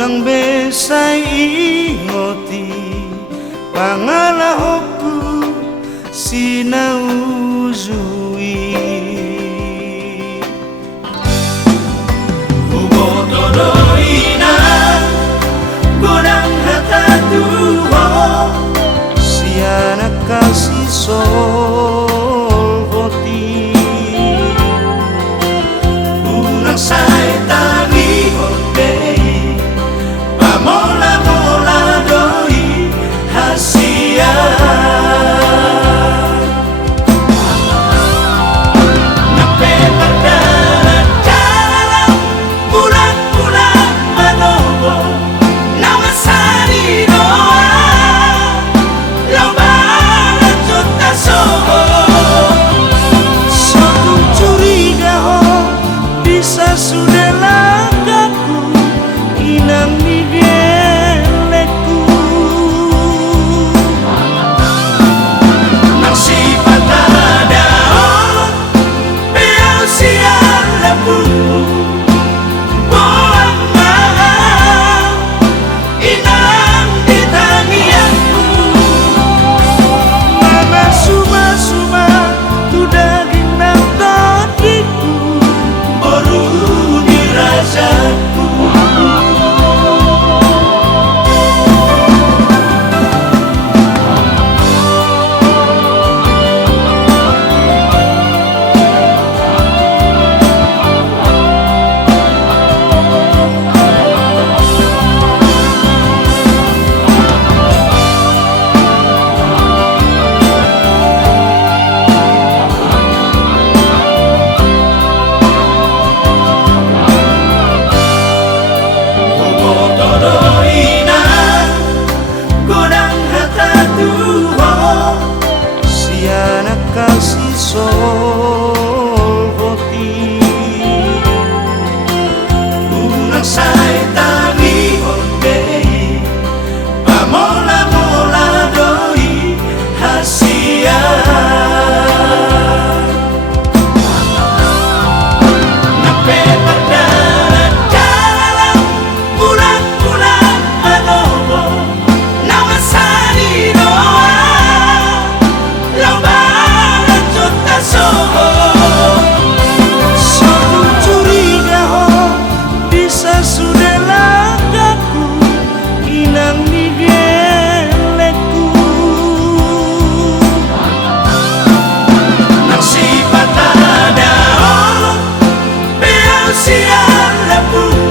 nang besay ingoti pangalahokku sinauzui hugotodoina gunang hatatuho siana kasih solvoti unang say tangi ondei pamola-mola doi hasia sudah langkahku inang migeleku nang sifat daon beau siang lembu buang mahal inang di tangianku mama suma-suma tu daging nang tadiku baru dirasaku kasih solvoti unang say tangi ondei pamola-mola doi hasia nape perdalan dalam bulan-bulan adobo nama sari doa satu curiga bisa sudah langkahku inang migeleku nang sifat daon beau siang lembu